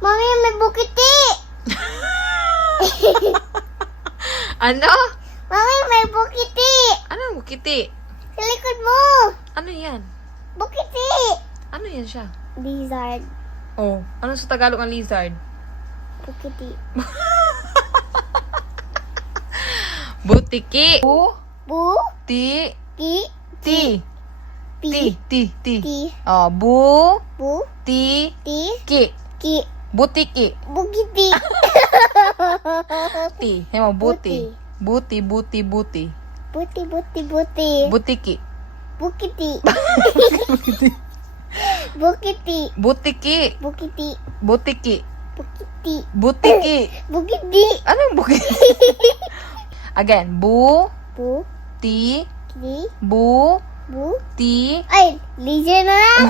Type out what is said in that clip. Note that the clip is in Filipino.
Mami, may bukiti! Ano? Mami, may bukiti! Ano bukiti? Sa likod mo! Ano yan? Bukiti! Ano yan siya? Lizard. Oh, ano sa Tagalog ang lizard? Bukiti. Butiki. Bu. Ti. Ki. Ti. Pi. Ti. Ti. Oh, bu. Bu. Ti. Ti. Ki. Ki. Butiki. Bukiti. Ti. Hemo, buti. Buti. Buti, buti, buti. Butiki. Bukiti. Bukiti. Butiki. Bukiti. Butiki. Bukiti. Butiki. Bukiti. Anong bukiti? Again. Bu. Bu. Ti. Ki. Bu. Bu. Ti. Ay, lizard na lang.